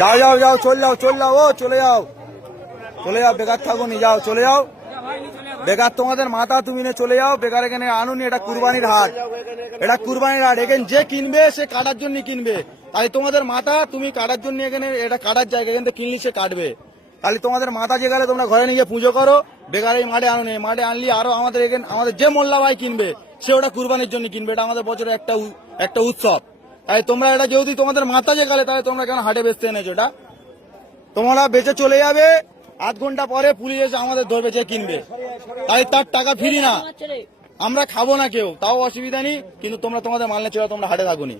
যাও যাও যাও, চলে যাও চলে যাও, ও চলে যাও চলে যাও, বেকার থাকো নি, যাও চলে যাও। বেকার তোমাদের মাথা তুমি নিয়ে চলে যাও, বেকার এখানে আনুনি। এটা কুরবানির হাট, এটা কুরবানির হাট। এখানে যে কিনবে সে কাটার জন্য কিনবে, তাই তোমাদের মাথা তুমি কাটার জন্য এখানে, এটা কাটার জায়গা, এখান থেকে কিনলি সে কাটবে। তাহলে তোমাদের মাথা যে গেলে তোমরা ঘরে নিয়ে পুজো করো, বেকার এই মাঠে আনুনি। মাঠে আনলি আরো আমাদের এখানে আমাদের যে মোল্লা ভাই কিনবে সে ওটা কুরবানির জন্য কিনবে, এটা আমাদের বছরের একটা উৎসব। তাই তোমরা এটা যেহেতু তোমাদের মাথা যে গেলে, তাহলে তোমরা কেন হাটে বেচতে এনেছো? এটা তোমরা বেচে চলে যাবে, আধ ঘন্টা পরে পুলিশ এসে আমাদের ধরবে যে কিনবে, তাই তার টাকা ফিরি না, আমরা খাবো না কেউ, তাও অসুবিধা নেই। কিন্তু তোমরা তোমাদের মাল নিয়ে চলে, তোমরা হাটে থাকুনি,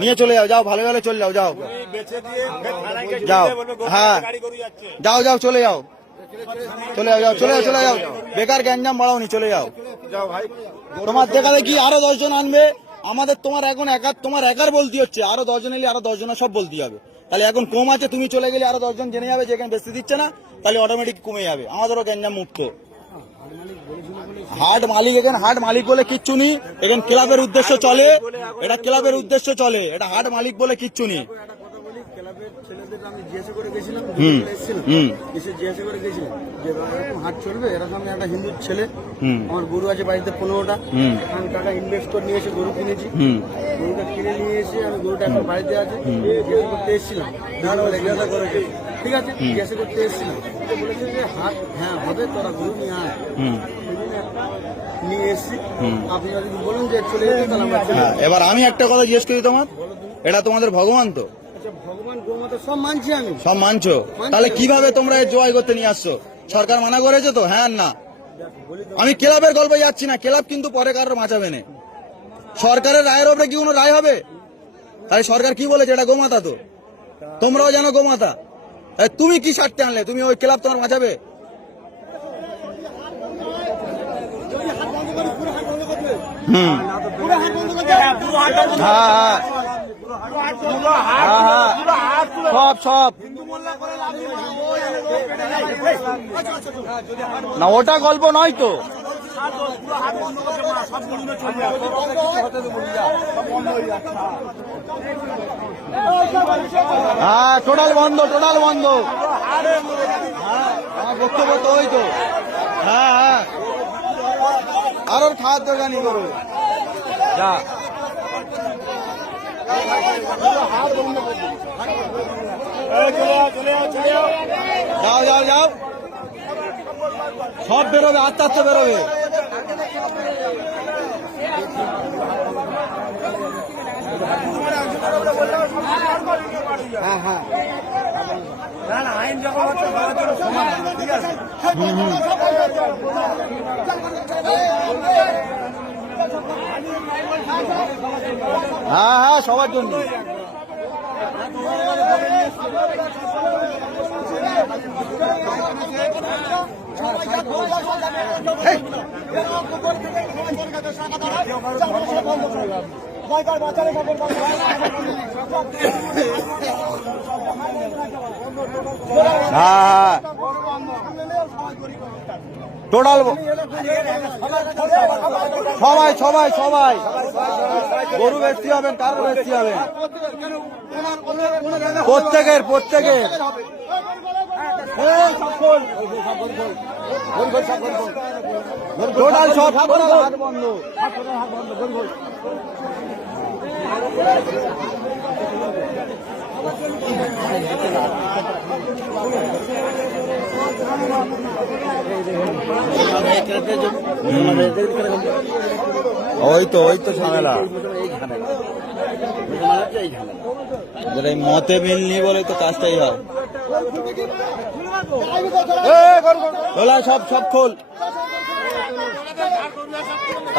নিয়ে চলে যাও, যাও ভালো ভালো চলে যাও, যাও যাও, হ্যাঁ যাও যাও চলে যাও, চলে যাও, চলে যাও, চলে যাও, বেকার গ্যাঞ্জাম বাড়াওনি, চলে যাও। তোমার দেখা দেখি আরো 10 জন আনবে, আমাদের তোমার এখন তোমার একার বলতে হচ্ছে, আরো 10 জন এলে আরো 10 জনের সব বলতে হবে। তাহলে এখন কম আছে, তুমি চলে গেলে আরো 10 জন জেনে যাবে যে এখানে বেশি দিচ্ছে না, তাহলে অটোমেটিক কমে যাবে, আমাদেরও গ্যাঞ্জাম মুক্ত। হাট মালিক, এখানে হাট মালিক বলে কিচ্ছু নেই, এখানে ক্লাবের উদ্দেশ্য চলে, এটা ক্লাবের উদ্দেশ্য চলে, এটা হাট মালিক বলে কিচ্ছু নেই। হাট চলবে এরকম একটা হিন্দু ছেলে, আমার গরু আছে বাড়িতে 15টা, আমি টাকা ইনভেস্ট করে নিয়ে এসে গরু কিনেছি, গরুটা কিনে নিয়ে এসে আমি গরুটা এখন বাড়িতে আছে, জিজ্ঞাসা করতে এসেছিলাম, ঠিক আছে জিজ্ঞাসা করতে এসেছিলাম, বলেছে যে হাট হ্যাঁ হবে, তোরা গরু নিয়ে আয়, নিয়ে এসছি। আপনি যদি বলুন যে চলে যেতে, তাহলে আমরা চলে যাবো। এবার আমি একটা কথা জিজ্ঞেস করি তোমার, এটা তোমাদের ভগবান তো? ভগবান গোমাতা সব মানছি আমি, সব মানছো, তাহলে কিভাবে তোমরা জয় করতে নিয়ে আসছো? সরকার মানা করেছে তো? হ্যাঁ না, আমি ক্লাবের গল্পে যাচ্ছি না, ক্লাব কিন্তু পরে কারোর বাঁচাবে না, সরকারের রায়ের ওপরে কি কোনো রায় হবে? তাই সরকার কি বলেছে? এটা গোমাতা তো, তোমরাও জানো গোমাতা, তুমি কি স্বার্থে আনলে? তুমি ওই ক্লাব তোমার বাঁচাবে? সব সব না, ওটা গল্প নয় তো। হ্যাঁ টোটাল বন্ধ, টোটাল বন্ধ, আমার বক্তব্য তো ওই তো। হ্যাঁ হ্যাঁ, আর ওর খাওয়ার দোকান ই করো, যা যাও যাও যাও, সব বেরোবে, আস্তে আস্তে বেরোবে। হ্যাঁ হ্যাঁ, আইন যখন হচ্ছে সমান, ঠিক আছে। হ্যাঁ হ্যাঁ, সবার জন্য। হ্যাঁ টোটাল সবাই সবাই সবাই গরু বেচতে হবেন, কারো বেচতে হবেন, প্রত্যেকের প্রত্যেকের। টোটাল সব হাট বন্ধ। ওই তো ঝামেলা, এই মতে মিলনি বলে তো কাজটাই হয়। সব সব খোল,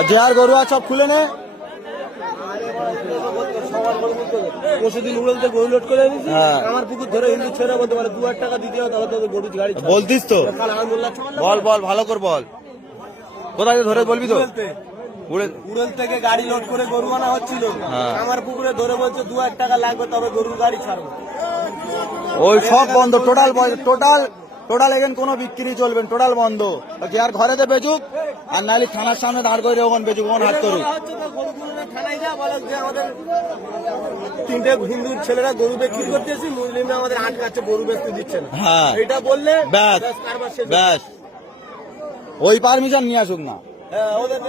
যে আর গরু আর সব খুলে নে। পরশুদিন উড়লতে গরু লোড করে দিয়েছি, আমার পুকুর ধরে হিন্দু ছেড়ে বলতে পারে 2000 টাকা দিতে হবে, তাহলে গরু গাড়ি বলতিস তো। বল বল, ভালো করে বল, কোথায় ধরে বলবি তো। উড়েল থেকে গাড়ি লোড করে গরু আনা হচ্ছিল, আমার পুকুরে ধরে বলছে 2000 টাকা লাগবে, তবে গরুর গাড়ি ছাড়বো। ওই সব বন্ধ, টোটাল টোটাল টোটাল, এখানে কোনো বিক্রি চলবে, টোটাল বন্ধ। যে আর ঘরেতে বেচুক, আর নাহলে থানার সামনে দাঁড় করে ওখানে বেঁচে ওখানে হাত করুক। তিনটে হিন্দু ছেলেরা গরু বিক্রি করতেছি, মুসলিমরা আমাদের আটকাচ্ছে, গরু বেচতে দিচ্ছে না। হ্যাঁ এটা বললে ব্যাস কারবার শেষ। ব্যাস ওই পারমিশন নিয়ে আসুক না। হ্যাঁ, ওদের